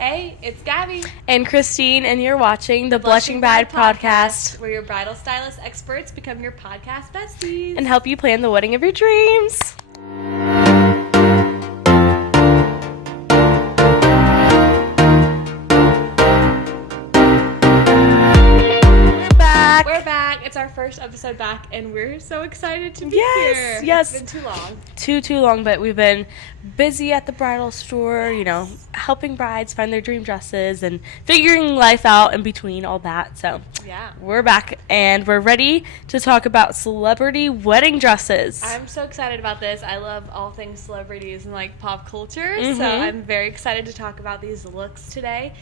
Hey, it's Gabby. And Christine, and you're watching the Blushing Bride podcast. Where your bridal stylist experts become your podcast besties. And help you plan the wedding of your dreams. We're back. It's our first episode back, and we're so excited to be here. Yes. It's been too long. Too long, but we've been busy at the bridal store, helping brides find their dream dresses and figuring life out in between all that. So yeah, we're back, and we're ready to talk about celebrity wedding dresses. I'm so excited about this. I love all things celebrities and pop culture, so I'm very excited to talk about these looks today.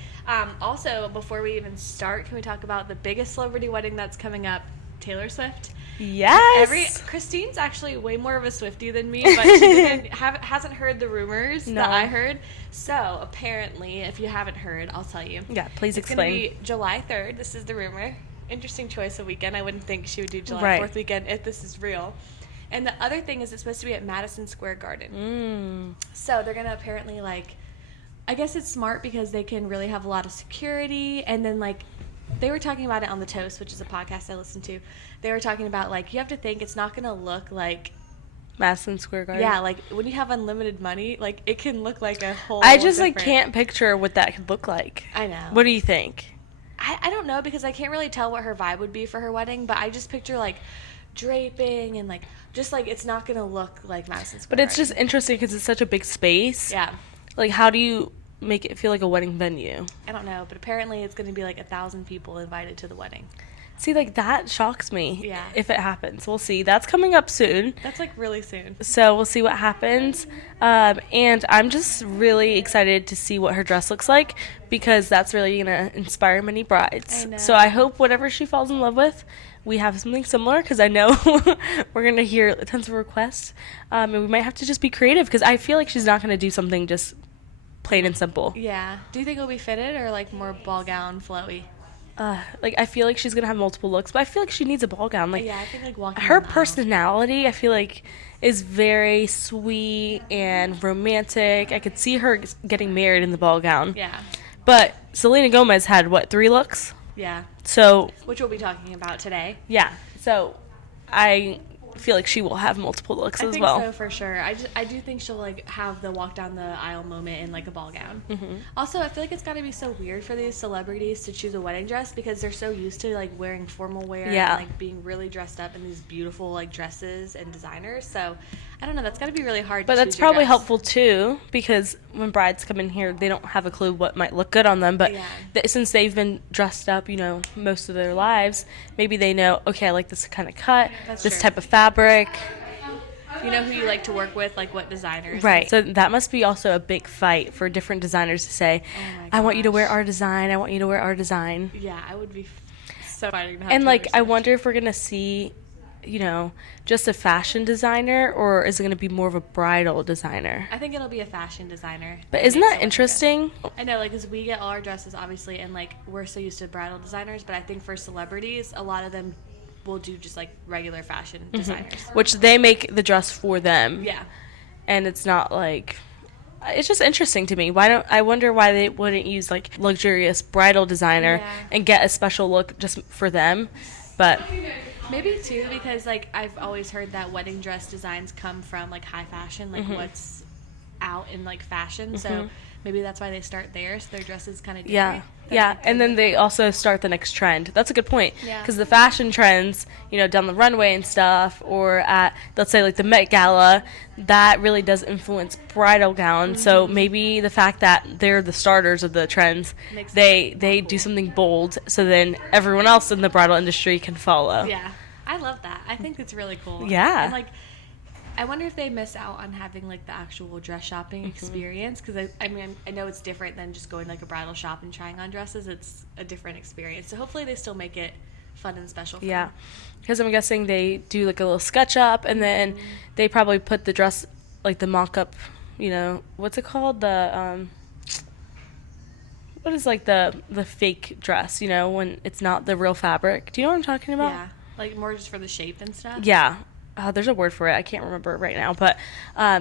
Also, before we even start, can we talk about the biggest celebrity wedding that's coming up, Taylor Swift? Yes. Christine's actually way more of a Swiftie than me, but she hasn't heard the rumors that I heard. So, apparently, if you haven't heard, I'll tell you. Yeah, please explain. It's going to be July 3rd. This is the rumor. Interesting choice of weekend. I wouldn't think she would do July 4th weekend if this is real. And the other thing is it's supposed to be at Madison Square Garden. So, they're going to apparently, I guess it's smart because they can really have a lot of security. And then, they were talking about it on The Toast, which is a podcast I listen to. They were talking about, you have to think it's not going to look like Madison Square Garden. Yeah, when you have unlimited money, it can look like a whole I just, different... can't picture what that could look like. I know. What do you think? I don't know because I can't really tell what her vibe would be for her wedding, but I just picture, draping and, it's not going to look like Madison Square But it's Garden. just interesting because it's such a big space. Yeah. How do you make it feel like a wedding venue? I don't know, but apparently it's going to be 1,000 people invited to the wedding. See, that shocks me. Yeah. If it happens. We'll see. That's coming up soon. That's really soon. So we'll see what happens. And I'm just really excited to see what her dress looks like because that's really going to inspire many brides. I know. So I hope whatever she falls in love with, we have something similar because I know we're going to hear tons of requests. And we might have to just be creative because I feel like she's not going to do something just plain and simple. Yeah. Do you think it'll be fitted or more ball gown flowy? I feel like she's gonna have multiple looks, but I feel like she needs a ball gown. Yeah, I think walking her down the aisle. Personality, I feel like, is very sweet and romantic. I could see her getting married in the ball gown. Yeah. But Selena Gomez had 3 looks? Yeah. So. Which we'll be talking about today. Yeah. So, I feel like she will have multiple looks as well. I think so for sure. I do think she'll have the walk down the aisle moment in a ball gown. Also, I feel like it's got to be so weird for these celebrities to choose a wedding dress because they're so used to wearing formal wear and being really dressed up in these beautiful dresses and designers. So I don't know. That's got to be really hard. But that's probably helpful too because when brides come in here, they don't have a clue what might look good on them. But since they've been dressed up, most of their lives, maybe they know. Okay, I like this kind of cut, this type of fabric. You know who you like to work with, what designers. Right. So that must be also a big fight for different designers to say, I want you to wear our design. I want you to wear our design. Yeah, I would be so fighting. And I wonder if we're going to see, just a fashion designer or is it going to be more of a bridal designer? I think it'll be a fashion designer. But isn't that interesting? I know, because we get all our dresses, obviously, and, we're so used to bridal designers, but I think for celebrities, a lot of them will do just, regular fashion designers. Which they make the dress for them. Yeah. And it's not, it's just interesting to me. I wonder why they wouldn't use, luxurious bridal designer and get a special look just for them. But maybe too because I've always heard that wedding dress designs come from high fashion, what's out in fashion. So maybe that's why they start there. So their dress is kind of different. Yeah, and then they also start the next trend. That's a good point. Yeah. Because the fashion trends, down the runway and stuff, or at, let's say, the Met Gala, that really does influence bridal gowns. So maybe the fact that they're the starters of the trends, they do something bold, so then everyone else in the bridal industry can follow. Yeah, I love that. I think it's really cool. Yeah. And, I wonder if they miss out on having the actual dress shopping experience because I know it's different than just going to a bridal shop and trying on dresses. It's a different experience. So hopefully they still make it fun and special for them. Because I'm guessing they do a little sketch up and then they probably put the dress the mock-up, what's it called, the what is the fake dress, when it's not the real fabric. Do you know what I'm talking about? Yeah, more just for the shape and stuff. Yeah. there's a word for it. I can't remember it right now, but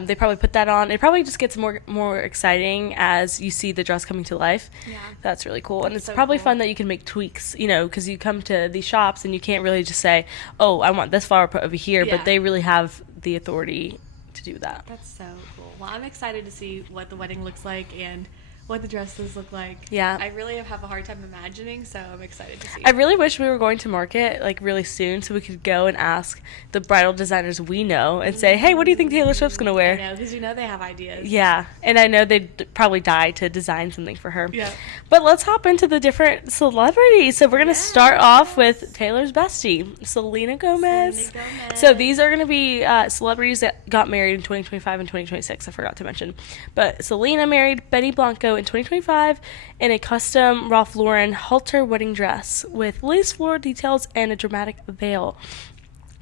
they probably put that on. It probably just gets more exciting as you see the dress coming to life. Yeah. That's really cool. And it's so probably cool. fun that you can make tweaks, you know, because you come to these shops and you can't really just say, oh, I want this flower put over here, Yeah. but they really have the authority to do that. That's so cool. Well, I'm excited to see what the wedding looks like and what the dresses look like. Yeah. I really have a hard time imagining, so I'm excited to see. I really wish we were going to market like really soon so we could go and ask the bridal designers we know and say, hey, what do you think Taylor Swift's going to wear? I know, because you know they have ideas. Yeah, and I know they'd probably die to design something for her. Yeah. But let's hop into the different celebrities. So we're going to start off with Taylor's bestie, Selena Gomez. So these are going to be celebrities that got married in 2025 and 2026, I forgot to mention. But Selena married Benny Blanco in 2025 in a custom Ralph Lauren halter wedding dress with lace floral details and a dramatic veil.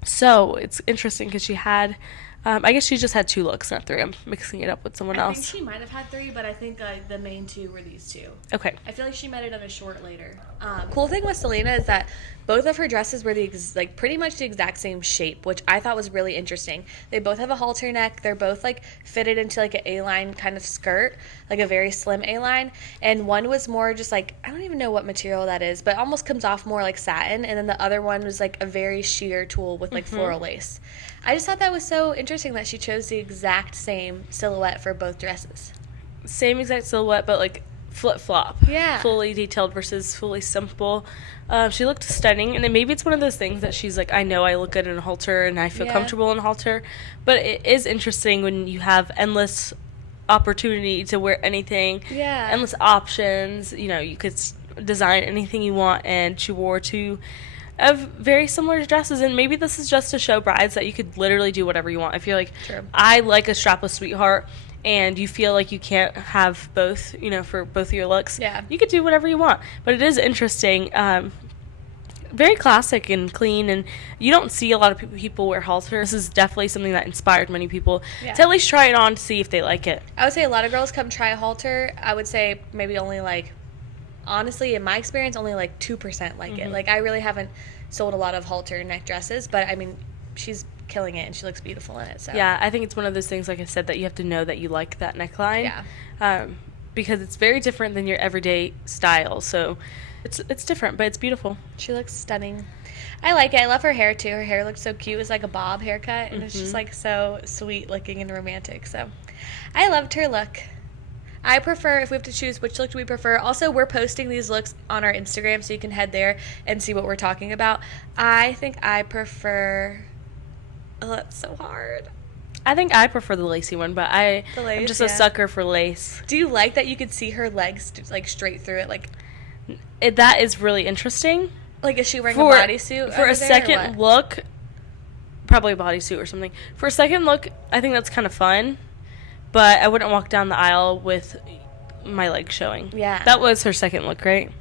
So it's interesting because she had, I guess she just had 2 looks, not 3. I'm mixing it up with someone else. I think she might have had 3, but I think the main 2 were these 2. Okay. I feel like she might have done a short later. Cool thing with Selena is that both of her dresses were pretty much the exact same shape, which I thought was really interesting. They both have a halter neck. They're both like fitted into like an A-line kind of skirt, like a very slim A-line. And one was more just like, I don't even know what material that is, but it almost comes off more like satin. And then the other one was like a very sheer tulle with like floral lace. I just thought that was so interesting that she chose the exact same silhouette for both dresses. Same exact silhouette, but like flip-flop. Yeah. Fully detailed versus fully simple. She looked stunning, and then maybe it's one of those things that she's like, I know I look good in a halter and I feel comfortable in a halter, but it is interesting when you have endless opportunity to wear anything, endless options. You know, you could design anything you want, and she wore 2 of very similar dresses, and maybe this is just to show brides that you could literally do whatever you want. I feel like I like a strapless sweetheart, and you feel like you can't have both, you know, for both of your looks. Yeah. You could do whatever you want. But it is interesting. Very classic and clean, and you don't see a lot of people wear halters. This is definitely something that inspired many people to at least try it on to see if they like it. I would say a lot of girls come try a halter. I would say maybe only like, honestly, in my experience, only like 2% like it. Like, I really haven't sold a lot of halter neck dresses, but I mean, she's killing it and she looks beautiful in it. So yeah, I think it's one of those things, like I said, that you have to know that you like that neckline. Yeah. Because it's very different than your everyday style. So it's different, but it's beautiful. She looks stunning. I like it. I love her hair too. Her hair looks so cute. It's like a bob haircut, and it's just like so sweet looking and romantic. So I loved her look. I prefer, if we have to choose which look do we prefer. Also, we're posting these looks on our Instagram, so you can head there and see what we're talking about. I think I prefer, oh, that's so hard. I think I prefer the lacy one, but I'm just a sucker for lace. Do you like that you could see her legs like straight through it? Like that is really interesting. Like, is she wearing a bodysuit? For a second look, probably a bodysuit or something. For a second look, I think that's kind of fun, but I wouldn't walk down the aisle with my legs showing. Yeah. That was her second look, right?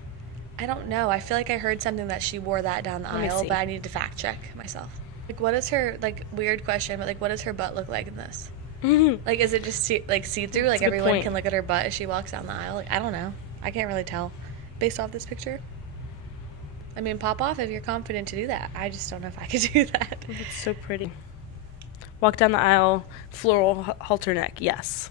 I don't know. I feel like I heard something that she wore that down the aisle, but I need to fact check myself. Like, what is her, like, weird question, but, like, what does her butt look like in this? Like, is it just see-through? Like, everyone can look at her butt as she walks down the aisle? Like, I don't know. I can't really tell based off this picture. I mean, pop off if you're confident to do that. I just don't know if I could do that. It's so pretty. Walk down the aisle, floral halter neck, yes.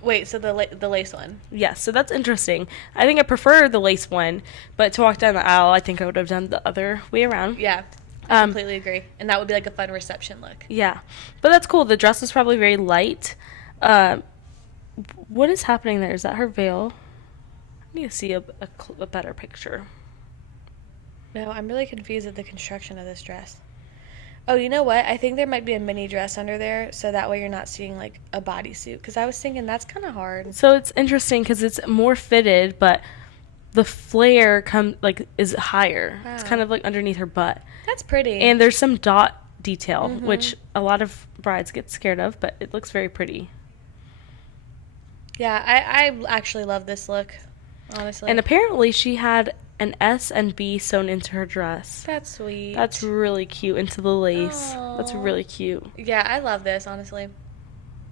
Wait, so the lace one? Yes, so that's interesting. I think I prefer the lace one, but to walk down the aisle, I think I would have done the other way around. Yeah, I completely agree. And that would be like a fun reception look. Yeah, but that's cool. The dress is probably very light. What is happening there? Is that her veil? I need to see a better picture. No, I'm really confused at the construction of this dress. Oh, you know what? I think there might be a mini dress under there, so that way you're not seeing, like, a bodysuit. Because I was thinking that's kind of hard. So it's interesting because it's more fitted, but the flare is higher. Wow. It's kind of, like, underneath her butt. That's pretty. And there's some dot detail, which a lot of brides get scared of, but it looks very pretty. Yeah, I actually love this look, honestly. And apparently she had an S and B sewn into her dress. That's sweet. That's really cute, into the lace. Aww. That's really cute. Yeah, I love this, honestly.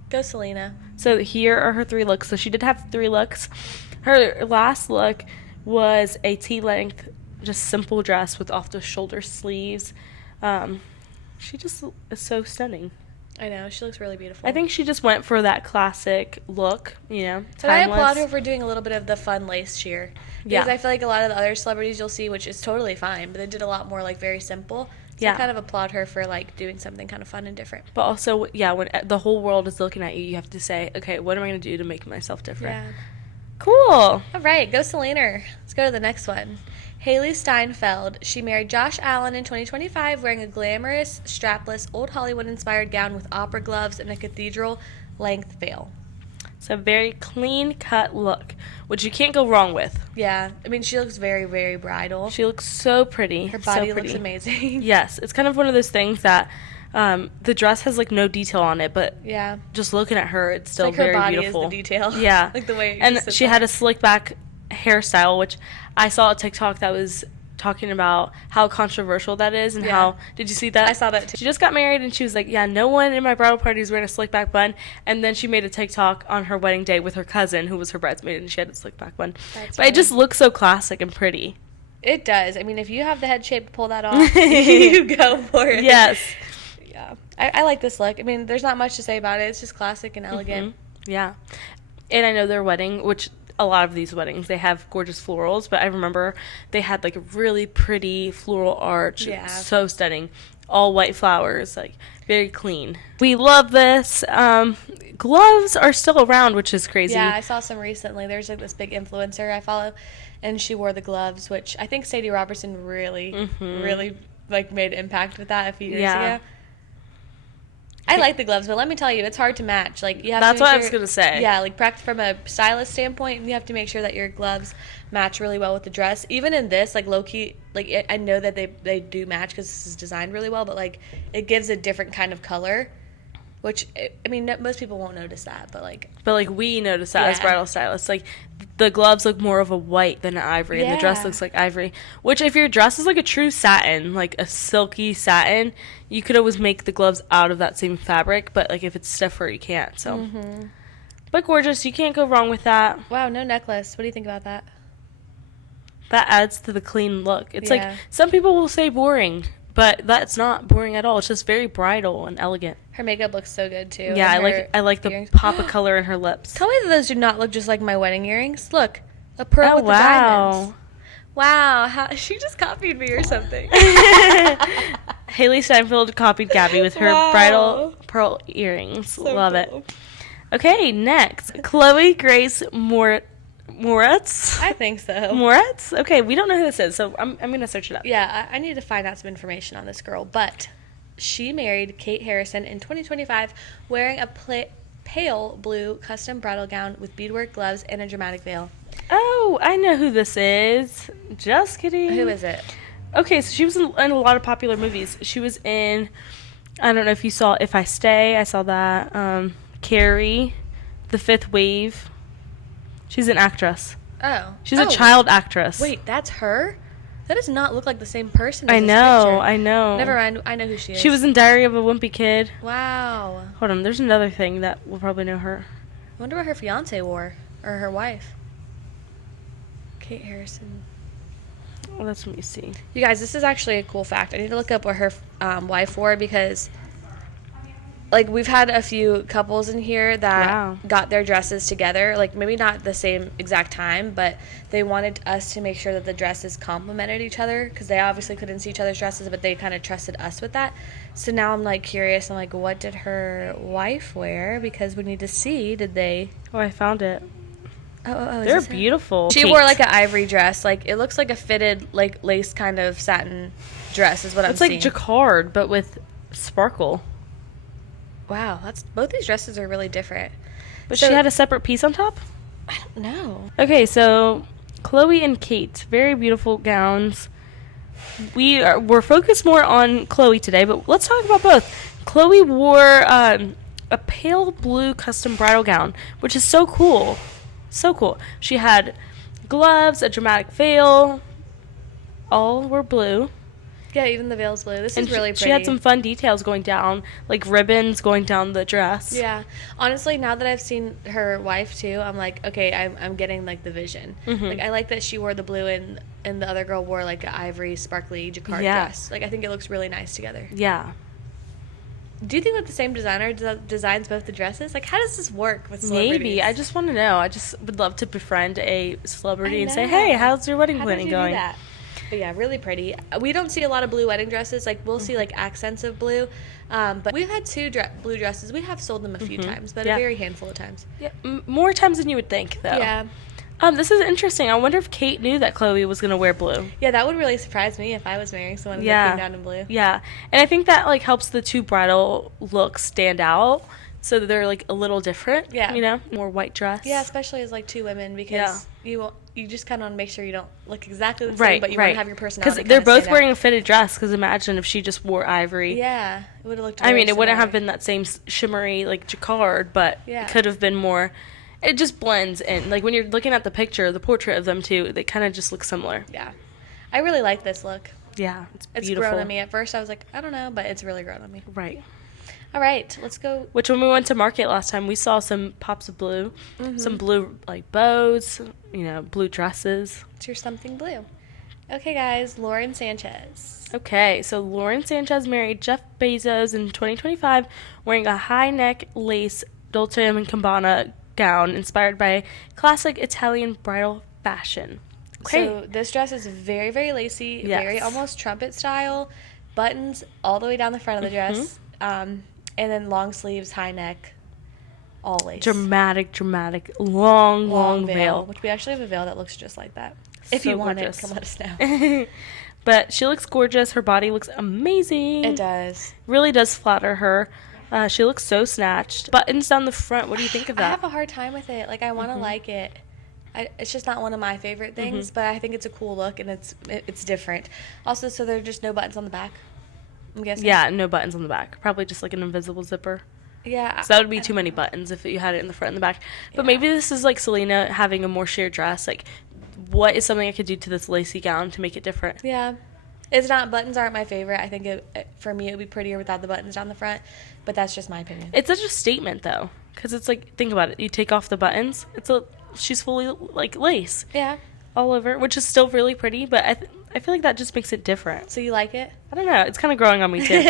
Go Selena. So here are her 3 looks. So she did have 3 looks. Her last look was a T-length, just simple dress with off-the-shoulder sleeves. she just is so stunning. I know, she looks really beautiful. I think she just went for that classic look, you know, timeless. But I applaud her for doing a little bit of the fun lace sheer. Because I feel like a lot of the other celebrities you'll see, which is totally fine, but they did a lot more, like, very simple. So I kind of applaud her for, like, doing something kind of fun and different. But also, yeah, when the whole world is looking at you, you have to say, okay, what am I going to do to make myself different? Yeah. Cool. All right, go Selena. Let's go to the next one. Haley Steinfeld. She married Josh Allen in 2025 wearing a glamorous, strapless, old Hollywood-inspired gown with opera gloves and a cathedral-length veil. So a very clean-cut look, which you can't go wrong with. Yeah. I mean, she looks very, very bridal. She looks so pretty. Her body looks amazing. Yes. It's kind of one of those things that the dress has, like, no detail on it, but just looking at her, it's still very beautiful. Her body is the detail. Yeah. Like the way and she had a slick back hairstyle, which I saw a TikTok that was talking about how controversial that is and how, did you see that? I saw that too. She just got married and she was like, yeah, no one in my bridal party is wearing a slick back bun. And then she made a TikTok on her wedding day with her cousin who was her bridesmaid and she had a slick back bun. But it just looks so classic and pretty. It does. I mean, if you have the head shape to pull that off, you go for it. Yes. Yeah. I like this look. I mean, there's not much to say about it. It's just classic and elegant. Yeah. And I know their wedding, which a lot of these weddings, they have gorgeous florals, but I remember they had like a really pretty floral arch. Yeah. So stunning. All white flowers, like very clean. We love this. Gloves are still around, which is crazy. Yeah, I saw some recently. There's like this big influencer I follow, and she wore the gloves, which I think Sadie Robertson really like made impact with that a few years ago. I like the gloves, but let me tell you, it's hard to match. Like you have That's to what I was gonna say. Yeah, like from a stylist standpoint, you have to make sure that your gloves match really well with the dress. Even in this, like low key, like I know that they do match because this is designed really well, but like it gives a different kind of color, which I mean most people won't notice that, but like we notice that as bridal stylists. Like the gloves look more of a white than an ivory, and the dress looks like ivory. Which if your dress is like a true satin, like a silky satin, you could always make the gloves out of that same fabric. But like if it's stiffer, you can't. So, but gorgeous, you can't go wrong with that. Wow, no necklace. What do you think about that? That adds to the clean look. It's like some people will say boring, but that's not boring at all. It's just very bridal and elegant. Her makeup looks so good too. Yeah, I like the pop of color in her lips. Tell me that those do not look just like my wedding earrings. Look, a pearl with the diamonds. Wow, she just copied me or something. Haley Steinfeld copied Gabby with her bridal pearl earrings. So Love it. Okay, next, Chloe Grace Moretz? I think so. Moretz? Okay, we don't know who this is, so I'm going to search it up. Yeah, I need to find out some information on this girl, but she married Kate Harrison in 2025 wearing a pale blue custom bridal gown with beadwork gloves and a dramatic veil. Oh, I know who this is. Just kidding. Who is it? Okay, so she was in a lot of popular movies. She was in, I don't know if you saw If I Stay, I saw that. Carrie, The Fifth Wave. She's an actress. Oh. She's a child actress. Wait, that's her? That does not look like the same person as I know. Never mind, I know who she is. She was in Diary of a Wimpy Kid. Wow. Hold on, there's another thing that we'll probably know her. I wonder what her fiance wore, or her wife. Kate Harrison. Well, let me see. You guys, this is actually a cool fact. I need to look up what her wife wore because, like, we've had a few couples in here that got their dresses together. Like, maybe not the same exact time, but they wanted us to make sure that the dresses complemented each other because they obviously couldn't see each other's dresses, but they kind of trusted us with that. So now I'm, like, curious. I'm like, what did her wife wear? Because we need to see, did they... Oh, I found it. Oh, they're beautiful. She wore like an ivory dress. Like it looks like a fitted, like lace kind of satin dress is what I'm seeing. It's like jacquard, but with sparkle. Wow, both these dresses are really different. But she had a separate piece on top? I don't know. Okay, so Chloe and Kate, very beautiful gowns. We're focused more on Chloe today, but let's talk about both. Chloe wore a pale blue custom bridal gown, which is so cool. So cool. She had gloves, a dramatic veil. All were blue. Yeah, even the veil's blue. This is really pretty. She had some fun details going down, like ribbons going down the dress. Yeah. Honestly, now that I've seen her wife too, I'm like, okay, I'm getting like the vision. Mm-hmm. Like I like that she wore the blue and the other girl wore like an ivory sparkly jacquard dress. Like I think it looks really nice together. Yeah. Do you think that the same designer designs both the dresses? Like, how does this work with celebrities? Maybe. I just want to know. I just would love to befriend a celebrity and say, hey, how's your wedding planning going? How did you do that? But yeah, really pretty. We don't see a lot of blue wedding dresses. Like, we'll see, like, accents of blue. But we've had 2 blue dresses. We have sold them a few times, but a very handful of times. Yeah, more times than you would think, though. Yeah. This is interesting. I wonder if Kate knew that Chloe was going to wear blue. Yeah, that would really surprise me if I was marrying someone that came down in blue. Yeah. And I think that, like, helps the 2 bridal looks stand out so that they're, like, a little different. Yeah. You know? More white dress. Yeah, especially as, like, 2 women because you just kind of want to make sure you don't look exactly the same, but you want to have your personality. Because they're both wearing a fitted dress, because imagine if she just wore ivory. Yeah, it would have looked it wouldn't have been that same shimmery, like, jacquard, but it could have been more... It just blends in. Like, when you're looking at the picture, the portrait of them, too, they kind of just look similar. Yeah. I really like this look. Yeah, it's beautiful. It's grown on me. At first, I was like, I don't know, but it's really grown on me. Right. All right, let's go. Which, when we went to market last time, we saw some pops of blue. Some blue, like, bows, blue dresses. It's your something blue. Okay, guys, Lauren Sanchez. Okay, so Lauren Sanchez married Jeff Bezos in 2025 wearing a high-neck lace Dolce & Gabbana gown inspired by classic Italian bridal fashion. Okay. So this dress is very, very lacy, very almost trumpet style, buttons all the way down the front of the dress, and then long sleeves, high neck, all lace. Dramatic, long veil. Which we actually have a veil that looks just like that. If you want it, come let us know. But she looks gorgeous. Her body looks amazing. It does. Really does flatter her. She looks so snatched. Buttons down the front. What do you think of that? I have a hard time with it. Like, I want to like it. It's just not one of my favorite things, but I think it's a cool look, and it's different. Also, so there are just no buttons on the back, I'm guessing? Yeah, no buttons on the back. Probably just like an invisible zipper. Yeah. So that would be too many buttons if you had it in the front and the back. But maybe this is like Selena having a more sheer dress. Like, what is something I could do to this lacy gown to make it different? Yeah. Buttons aren't my favorite. I think for me it would be prettier without the buttons down the front, but that's just my opinion. It's such a statement though, because it's like, think about it. You take off the buttons, she's fully like lace. Yeah. All over, which is still really pretty, but I feel like that just makes it different. So you like it? I don't know. It's kind of growing on me too.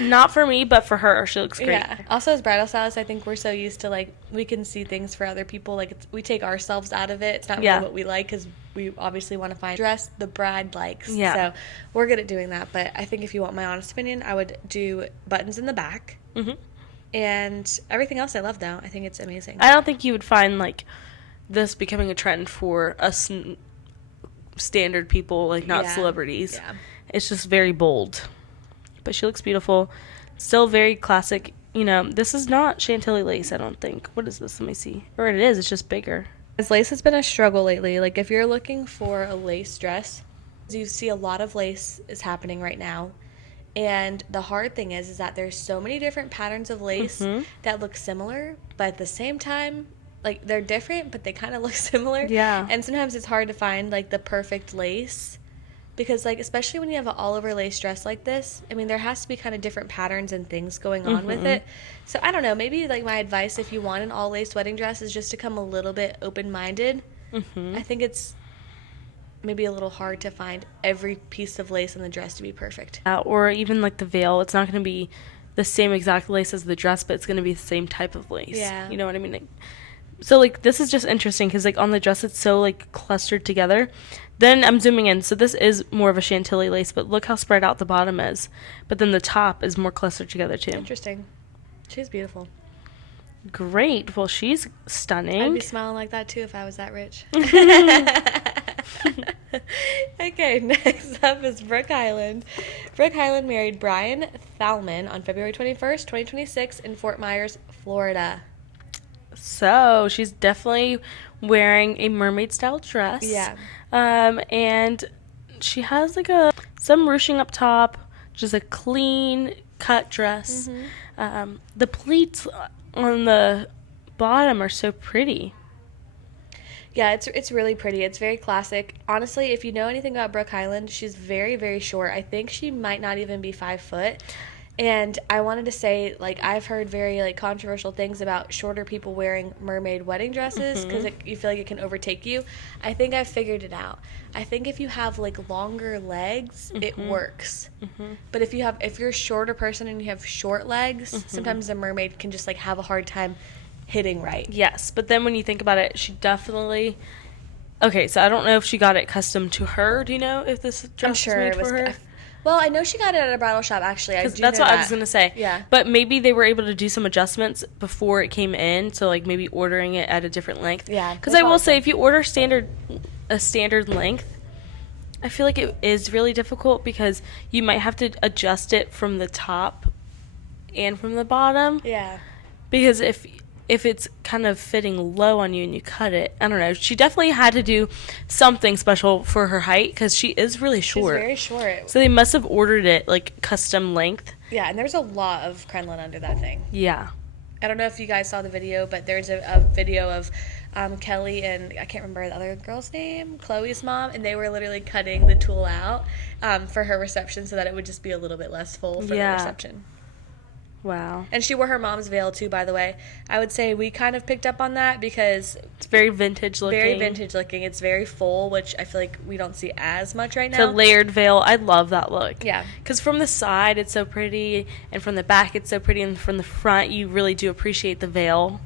not for me, but for her, she looks great. Yeah. Also, as bridal stylists, I think we're so used to, like, we can see things for other people. Like, we take ourselves out of it. It's not really what we like, because we obviously want to find a dress the bride likes. Yeah. So we're good at doing that. But I think if you want my honest opinion, I would do buttons in the back. Mm-hmm. And everything else I love, though. I think it's amazing. I don't think you would find, like, this becoming a trend for us standard people, like, not celebrities. Yeah. It's just very bold. But she looks beautiful. Still very classic. This is not Chantilly lace, I don't think. What is this? Let me see. Or it is. It's just bigger. As lace has been a struggle lately. Like, if you're looking for a lace dress, you see a lot of lace is happening right now. And the hard thing is that there's so many different patterns of lace that look similar, but at the same time, like, they're different, but they kind of look similar. Yeah. And sometimes it's hard to find, like, the perfect lace. Because, like, especially when you have an all-over lace dress like this, I mean, there has to be kind of different patterns and things going on with it. So, I don't know. Maybe, like, my advice, if you want an all-lace wedding dress, is just to come a little bit open-minded. I think it's maybe a little hard to find every piece of lace on the dress to be perfect. Or even, like, the veil. It's not going to be the same exact lace as the dress, but it's going to be the same type of lace. Yeah. You know what I mean? Like, so, like, this is just interesting because, like, on the dress it's so, like, clustered together. Then I'm zooming in. So this is more of a Chantilly lace, but look how spread out the bottom is. But then the top is more clustered together, too. Interesting. She's beautiful. Great. Well, she's stunning. I'd be smiling like that, too, if I was that rich. Okay, next up is Brooke Highland. Brooke Highland married Brian Thalman on February 21st, 2026 in Fort Myers, Florida. So she's definitely wearing a mermaid style dress. Yeah. And she has like some ruching up top, just a clean cut dress. The pleats on the bottom are so pretty. Yeah, it's really pretty. It's very classic. Honestly, if you know anything about Brooke Highland, she's very, very short. I think she might not even be 5 foot. And I wanted to say, like, I've heard very, like, controversial things about shorter people wearing mermaid wedding dresses because you feel like it can overtake you. I think I've figured it out. I think if you have, like, longer legs, it works. But if you're a shorter person and you have short legs, sometimes a mermaid can just, like, have a hard time hitting right. Yes, but then when you think about it, she definitely... Okay, so I don't know if she got it custom to her. Do you know if this dress was made for her? Well, I know she got it at a bridal shop, actually. That's what I was going to say. Yeah. But maybe they were able to do some adjustments before it came in, so, like, maybe ordering it at a different length. Yeah. Because I will say, if you order a standard length, I feel like it is really difficult because you might have to adjust it from the top and from the bottom. Yeah. Because if it's kind of fitting low on you and you cut it, I don't know. She definitely had to do something special for her height because she is really short. She's very short. So they must have ordered it, like, custom length. Yeah, and there's a lot of crinoline under that thing. Yeah. I don't know if you guys saw the video, but there's a video of Kelly and I can't remember the other girl's name, Chloe's mom, and they were literally cutting the tulle out for her reception so that it would just be a little bit less full for the reception. Wow. And she wore her mom's veil, too, by the way. I would say we kind of picked up on that because... It's very vintage looking. Very vintage looking. It's very full, which I feel like we don't see as much right now. The layered veil. I love that look. Yeah. Because from the side, it's so pretty, and from the back, it's so pretty, and from the front, you really do appreciate the veil.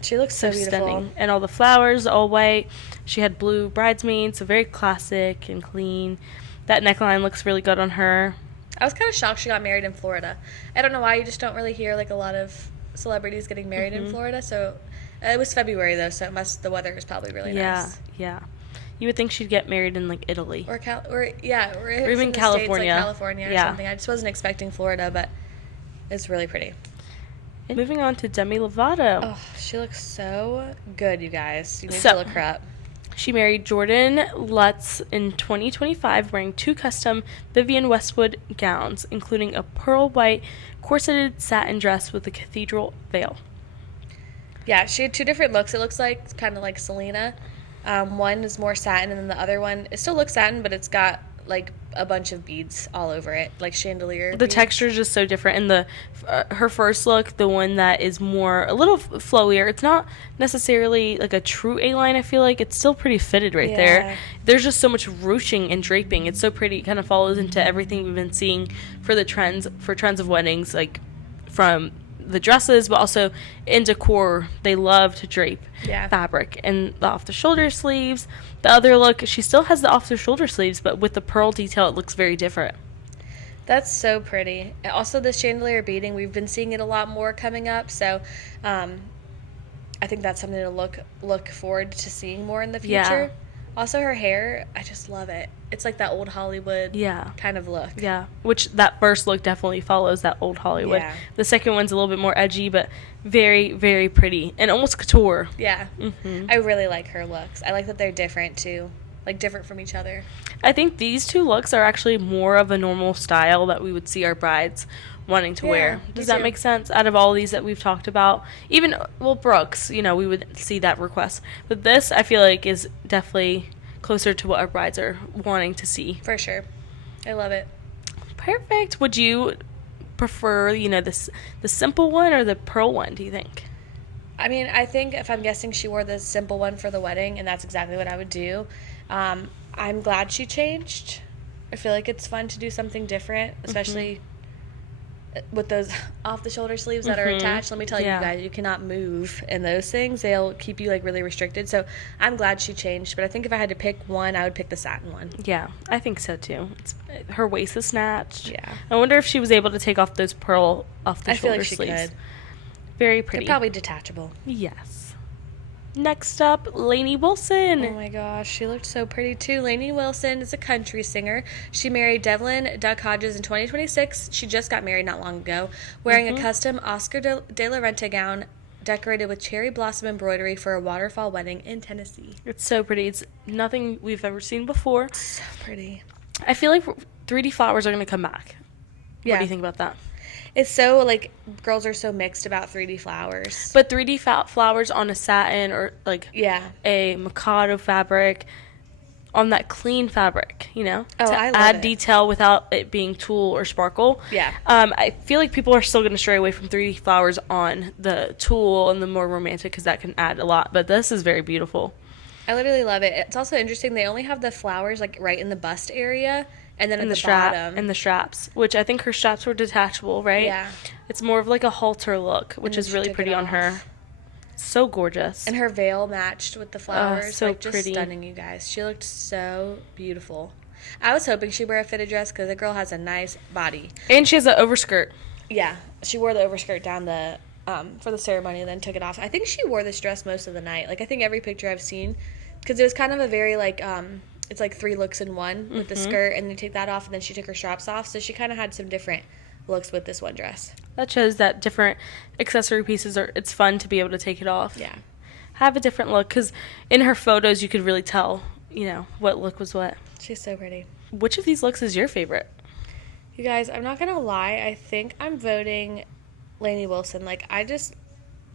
She looks so beautiful. Stunning. And all the flowers, all white. She had blue bridesmaids, so very classic and clean. That neckline looks really good on her. I was kind of shocked she got married in Florida. I don't know why, you just don't really hear, like, a lot of celebrities getting married in Florida, so... it was February, though, so the weather is probably really nice. Yeah. You would think she'd get married in, like, Italy. Or even California. States, like California or something. I just wasn't expecting Florida, but it's really pretty. And moving on to Demi Lovato. Oh, she looks so good, you guys. You need to look her up. She married Jordan Lutz in 2025, wearing 2 custom Vivienne Westwood gowns, including a pearl white corseted satin dress with a cathedral veil. Yeah, she had 2 different looks. It looks like kind of like Selena. One is more satin, and then the other one, it still looks satin, but it's got like a bunch of beads all over it, like chandelier The beads. texture is just so different. And her first look, the one that is a little flowier, it's not necessarily like a true A-line, I feel like. It's still pretty fitted right there. There's just so much ruching and draping. It's so pretty. It kind of follows into everything we've been seeing for trends of weddings, like from the dresses, but also in decor, they love to drape fabric. And the off-the-shoulder sleeves. The other look, she still has the off-the-shoulder sleeves, but with the pearl detail, it looks very different. That's so pretty. Also, this chandelier beading, we've been seeing it a lot more coming up, so I think that's something to look forward to seeing more in the future. Yeah. Also, her hair, I just love it. It's like that old Hollywood kind of look. Yeah, which that first look definitely follows that old Hollywood. Yeah. The second one's a little bit more edgy, but very, very pretty and almost couture. Yeah. I really like her looks. I like that they're different, too. Like, different from each other. I think these 2 looks are actually more of a normal style that we would see our brides wanting to wear. Does that make sense? Out of all these that we've talked about, even, Brooks, we would see that request. But this, I feel like, is definitely closer to what our brides are wanting to see. For sure. I love it. Perfect. Would you prefer, the simple one or the pearl one, do you think? I mean, I think if I'm guessing she wore the simple one for the wedding, and that's exactly what I would do. I'm glad she changed. I feel like it's fun to do something different, especially with those off-the-shoulder sleeves that are attached. Let me tell you guys, you cannot move in those things. They'll keep you, like, really restricted. So I'm glad she changed. But I think if I had to pick one, I would pick the satin one. Yeah, I think so, too. Her waist is snatched. Yeah. I wonder if she was able to take off those pearl off-the-shoulder sleeves. I feel like she could. Very pretty. They're probably detachable. Yes. Next up, Lainey Wilson. Oh my gosh, she looked so pretty too. Lainey Wilson is a country singer. She married Devlin Duck Hodges in 2026. She just got married not long ago, wearing a custom Oscar de la Renta gown decorated with cherry blossom embroidery for a waterfall wedding in Tennessee. It's so pretty. It's nothing we've ever seen before. So pretty. I feel like 3D flowers are going to come back. Yeah. What do you think about that? It's so, like, girls are so mixed about 3D flowers. But 3D flowers on a satin or, like, a Mikado fabric on that clean fabric, you know, to I love add detail without it being tulle or sparkle. Yeah. I feel like people are still going to stray away from 3D flowers on the tulle and the more romantic because that can add a lot. But this is very beautiful. I literally love it. It's also interesting. They only have the flowers like right in the bust area, and then in at the strap, bottom. and the straps, which I think her straps were detachable, right? Yeah. It's more of like a halter look, which is really pretty on her. So gorgeous. And her veil matched with the flowers. So like, just pretty. Stunning, you guys. She looked so beautiful. I was hoping she'd wear a fitted dress because the girl has a nice body. And she has an overskirt. Yeah. She wore the overskirt down the for the ceremony and then took it off. I think she wore this dress most of the night. Like, I think every picture I've seen, because it was kind of a very, like, it's like 3 looks in one with the skirt, and then take that off, and then she took her straps off. So she kind of had some different looks with this one dress. That shows that different accessory pieces it's fun to be able to take it off. Yeah. Have a different look, because in her photos you could really tell, you know, what look was what. She's so pretty. Which of these looks is your favorite? You guys, I'm not going to lie. I think I'm voting Lainey Wilson. Like, I just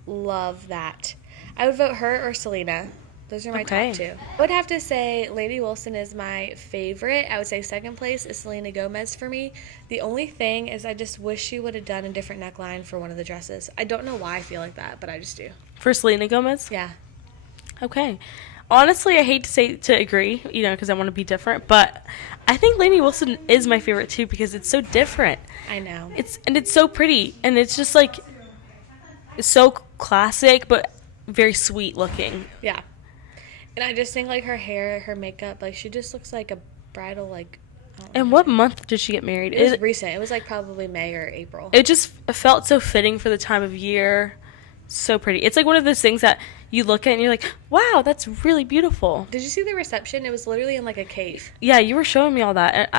love that. I would vote her or Selena. Those are my top 2. I would have to say Lainey Wilson is my favorite. I would say second place is Selena Gomez for me. The only thing is I just wish she would have done a different neckline for one of the dresses. I don't know why I feel like that, but I just do. For Selena Gomez? Yeah. Okay. Honestly, I hate to agree, you know, because I want to be different, but I think Lainey Wilson is my favorite too because it's so different. I know. It's so pretty, and it's just like it's so classic but very sweet looking. Yeah. And I just think like her hair, her makeup, like she just looks like a bridal like. And what month did she get married? It was recent. It was like probably May or April. It just felt so fitting for the time of year. So pretty. It's like one of those things that you look at and you're like, wow, that's really beautiful. Did you see the reception? It was literally in like a cave. Yeah, you were showing me all that. And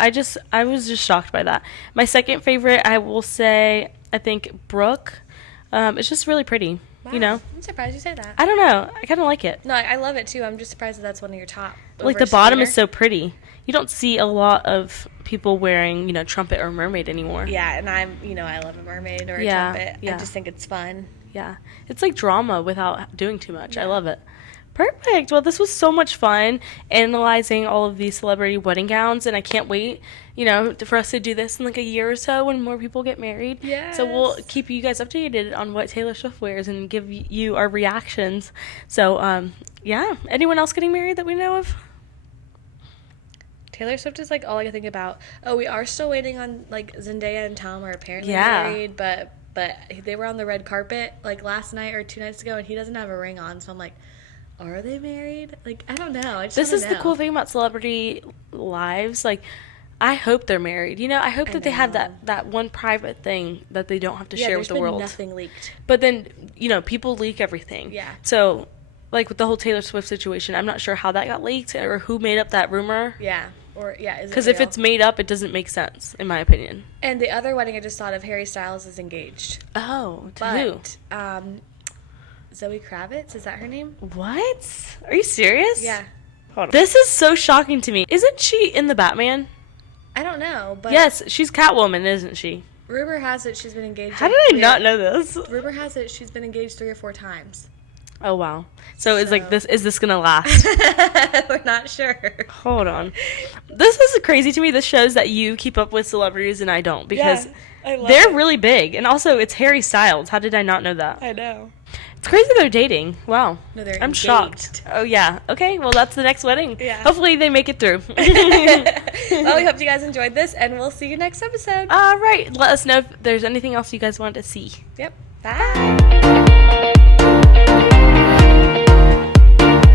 I was just shocked by that. My second favorite, I will say, I think Brooke. It's just really pretty. Wow. You know? I'm surprised you said that. I don't know. I kind of like it. No, I love it too. I'm just surprised that that's one of your top. Like the bottom is so pretty. You don't see a lot of people wearing, you know, trumpet or mermaid anymore. Yeah, and I love a mermaid or a trumpet. I just think it's fun. Yeah. It's like drama without doing too much. Yeah. I love it. Perfect. Well, this was so much fun analyzing all of these celebrity wedding gowns, and I can't wait, you know, for us to do this in like a year or so when more people get married. Yes. So we'll keep you guys updated on what Taylor Swift wears and give you our reactions. So, yeah. Anyone else getting married that we know of? Taylor Swift is like all I can think about. Oh, we are still waiting on like Zendaya and Tom are apparently married, but they were on the red carpet like last night or 2 nights ago, and he doesn't have a ring on. So I'm like, are they married? Like, I don't know. This is the cool thing about celebrity lives. Like, I hope they're married. You know, I hope that they have that one private thing that they don't have to share with the world. Nothing leaked. But then, you know, people leak everything. Yeah. So, like with the whole Taylor Swift situation, I'm not sure how that got leaked or who made up that rumor. Yeah. Because if it's made up, it doesn't make sense, in my opinion. And the other wedding I just thought of, Harry Styles is engaged. Oh, to who? Zoe Kravitz, is that her name? What? Are you serious? Yeah. Hold on. This is so shocking to me. Isn't she in the Batman? I don't know, but... Yes, she's Catwoman, isn't she? Rumor has it she's been engaged... How did I not know this? Rumor has it she's been engaged 3 or 4 times. Oh, wow. So it's like, is this going to last? We're not sure. Hold on. This is crazy to me. This shows that you keep up with celebrities and I don't, because they're really big. And also, it's Harry Styles. How did I not know that? I know. It's crazy they're dating. Wow. No, they're I'm engaged. Shocked. Oh, yeah. Okay, well, that's the next wedding. Yeah. Hopefully they make it through. Well, we hope you guys enjoyed this, and we'll see you next episode. All right. Let us know if there's anything else you guys want to see. Yep. Bye.